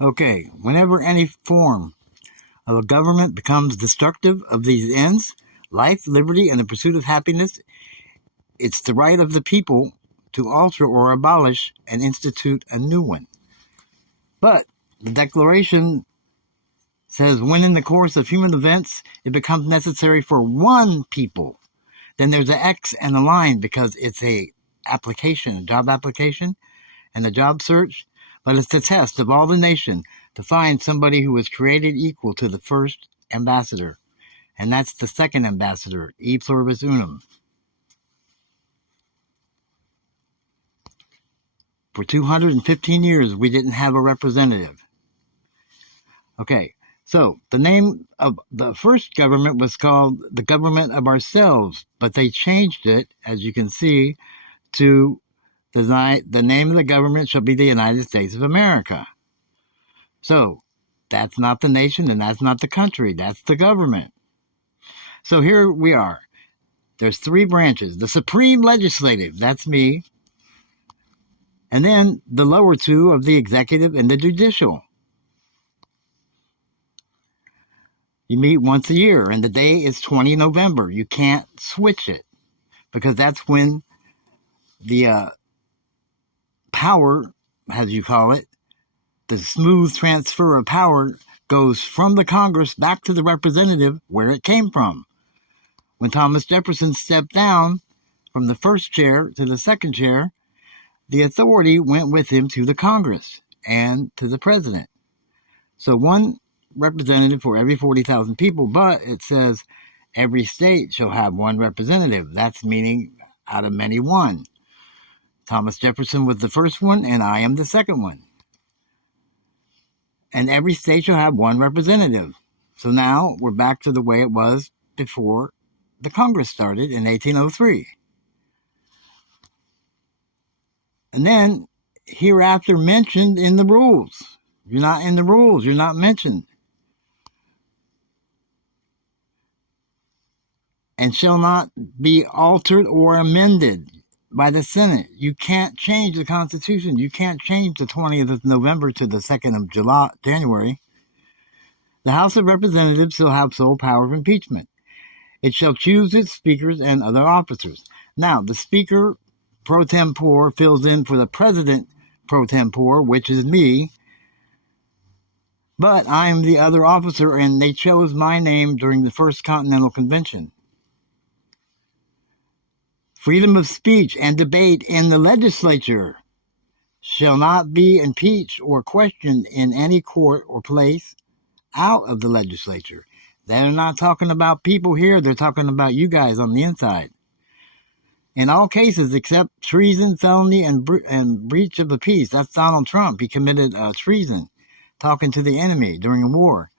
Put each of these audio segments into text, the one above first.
Okay, whenever any form of a government becomes destructive of these ends, life, liberty, and the pursuit of happiness, it's the right of the people to alter or abolish and institute a new one. But the Declaration says when in the course of human events it becomes necessary for one people, then there's an X and a line because it's a job application, and a job search, but it's the test of all the nation to find somebody who was created equal to the first ambassador, and that's the second ambassador, e pluribus unum. For 215 years, we didn't have a representative. Okay, so the name of the first government was called the Government of Ourselves, but they changed it, as you can see, to the name of the government shall be the United States of America. So that's not the nation and that's not the country. That's the government. So here we are. There's three branches. The Supreme Legislative, that's me. And then the lower two of the executive and the judicial. You meet once a year, and the day is 20 November. You can't switch it because that's when the power, as you call it, the smooth transfer of power goes from the Congress back to the representative where it came from. When Thomas Jefferson stepped down from the first chair to the second chair, the authority went with him to the Congress and to the president. So one representative for every 40,000 people, but it says every state shall have one representative. That's meaning out of many one. Thomas Jefferson was the first one, and I am the second one. And every state shall have one representative. So now we're back to the way it was before the Congress started in 1803. And then hereafter mentioned in the rules. You're not in the rules. You're not mentioned. And shall not be altered or amended by the Senate. You can't change the Constitution. You can't change the 20th of November to the 2nd of January. The House of Representatives shall have sole power of impeachment. It shall choose its speakers and other officers. Now, the Speaker pro tempore fills in for the President pro tempore, which is me. But I'm the other officer, and they chose my name during the First Continental Convention. Freedom of speech and debate in the legislature shall not be impeached or questioned in any court or place out of the legislature. They're not talking about people here. They're talking about you guys on the inside. In all cases except treason, felony, and breach of the peace. That's Donald Trump. He committed treason, talking to the enemy during a war.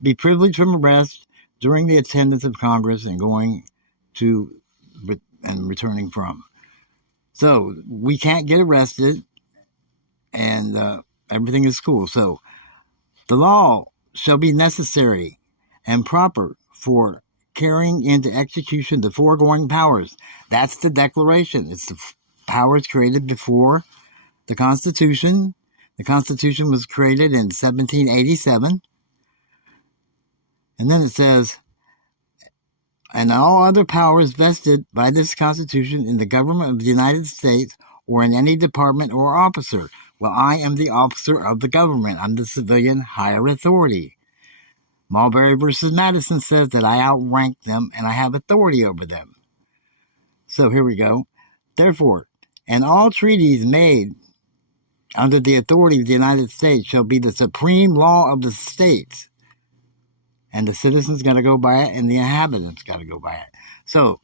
Be privileged from arrest during the attendance of Congress and going to and returning from. So we can't get arrested, and everything is cool. So the law shall be necessary and proper for carrying into execution the foregoing powers. That's the Declaration. It's the powers created before the Constitution. The Constitution was created in 1787. And then it says, and all other powers vested by this Constitution in the government of the United States or in any department or officer. Well, I am the officer of the government. I'm the civilian higher authority. Marbury versus Madison says that I outrank them and I have authority over them. So here we go. Therefore, and all treaties made under the authority of the United States shall be the supreme law of the states. And the citizens got to go by it, and the inhabitants got to go by it. So,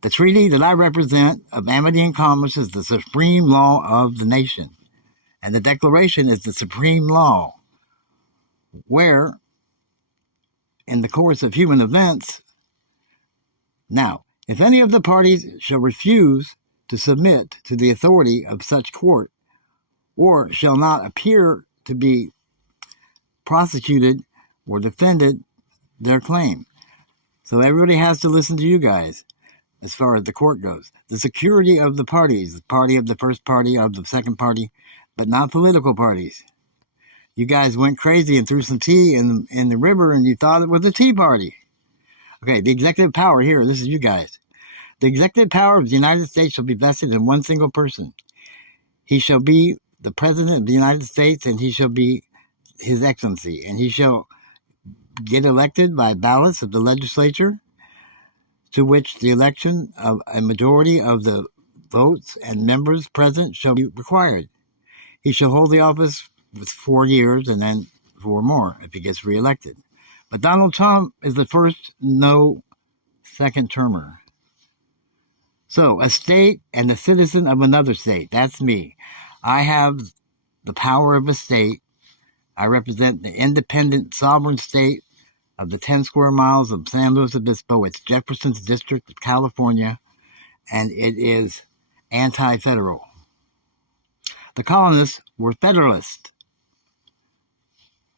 the treaty that I represent of amity and commerce is the supreme law of the nation. And the Declaration is the supreme law, where, in the course of human events, now, if any of the parties shall refuse to submit to the authority of such court, or shall not appear to be prosecuted or defended their claim. So everybody has to listen to you guys as far as the court goes. The security of the parties, the party of the first party, of the second party, but not political parties. You guys went crazy and threw some tea in the river, and you thought it was a tea party. Okay, the executive power here, this is you guys. The executive power of the United States shall be vested in one single person. He shall be the President of the United States, and he shall be His Excellency, and he shall get elected by ballots of the legislature, to which the election of a majority of the votes and members present shall be required. He shall hold the office with 4 years and then 4 more if he gets reelected. But Donald Trump is the first no second termer. So, a state and a citizen of another state. That's me. I have the power of a state. I represent the independent sovereign state of the 10 square miles of San Luis Obispo. It's Jefferson's district of California, and it is anti-federal. The colonists were federalists,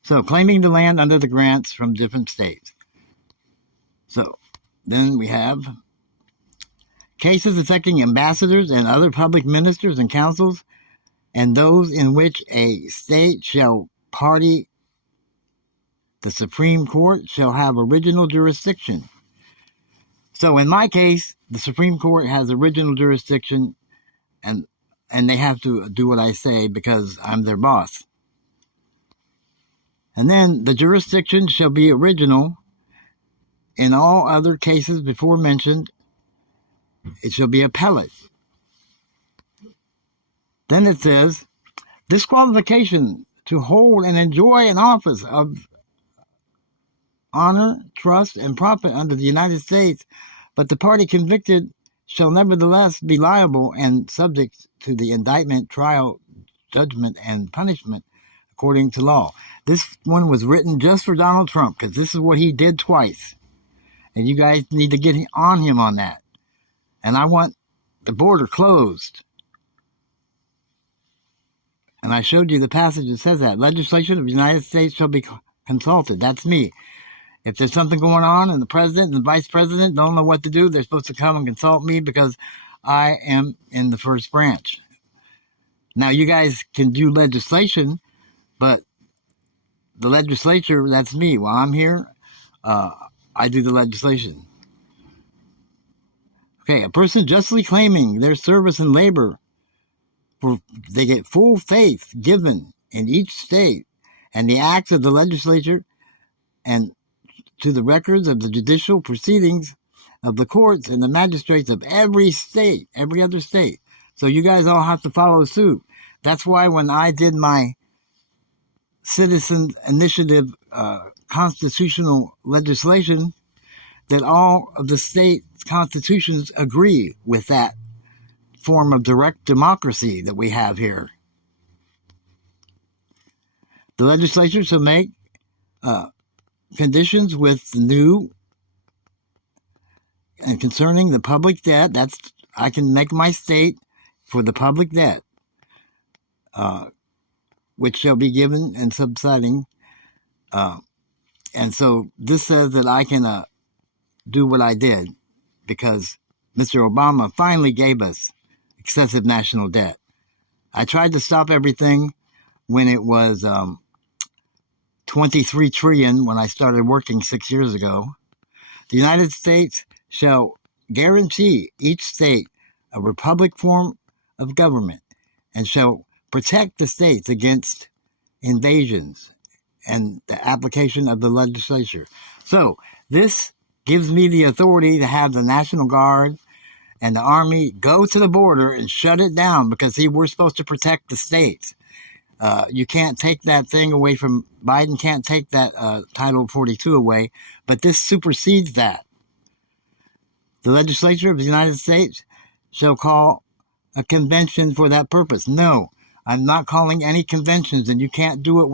so claiming the land under the grants from different states. So then we have cases affecting ambassadors and other public ministers and councils, and those in which a state shall party the Supreme Court shall have original jurisdiction. So in my case, the Supreme Court has original jurisdiction, and they have to do what I say because I'm their boss. And then the jurisdiction shall be original in all other cases before mentioned. It shall be appellate. Then it says, disqualification to hold and enjoy an office of honor, trust, and profit under the United States, but the party convicted shall nevertheless be liable and subject to the indictment, trial, judgment, and punishment according to law. This one was written just for Donald Trump because this is what he did twice. And you guys need to get on him on that. And I want the border closed. And I showed you the passage that says that. Legislation of the United States shall be consulted. That's me. If there's something going on and the president and the vice president don't know what to do, they're supposed to come and consult me because I am in the first branch. Now, you guys can do legislation, but the legislature, that's me. While I'm here, I do the legislation. Okay, a person justly claiming their service and labor, for they get full faith given in each state and the acts of the legislature and to the records of the judicial proceedings of the courts and the magistrates of every state, every other state. So you guys all have to follow suit. That's why when I did my citizen initiative constitutional legislation, that all of the state constitutions agree with that form of direct democracy that we have here. The legislature shall make conditions with the new and concerning the public debt. That's I can make my state for the public debt, which shall be given and subsiding. And so this says that I can do what I did because Mr. Obama finally gave us excessive national debt. I tried to stop everything when it was 23 trillion when I started working 6 years ago. The United States shall guarantee each state a republic form of government and shall protect the states against invasions and the application of the legislature. So this gives me the authority to have the National Guard and the Army go to the border and shut it down because, see, we're supposed to protect the states. You can't take that thing away from Biden, can't take that Title 42 away, but this supersedes that. The legislature of the United States shall call a convention for that purpose. No, I'm not calling any conventions, and you can't do it